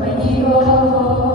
мені дорого.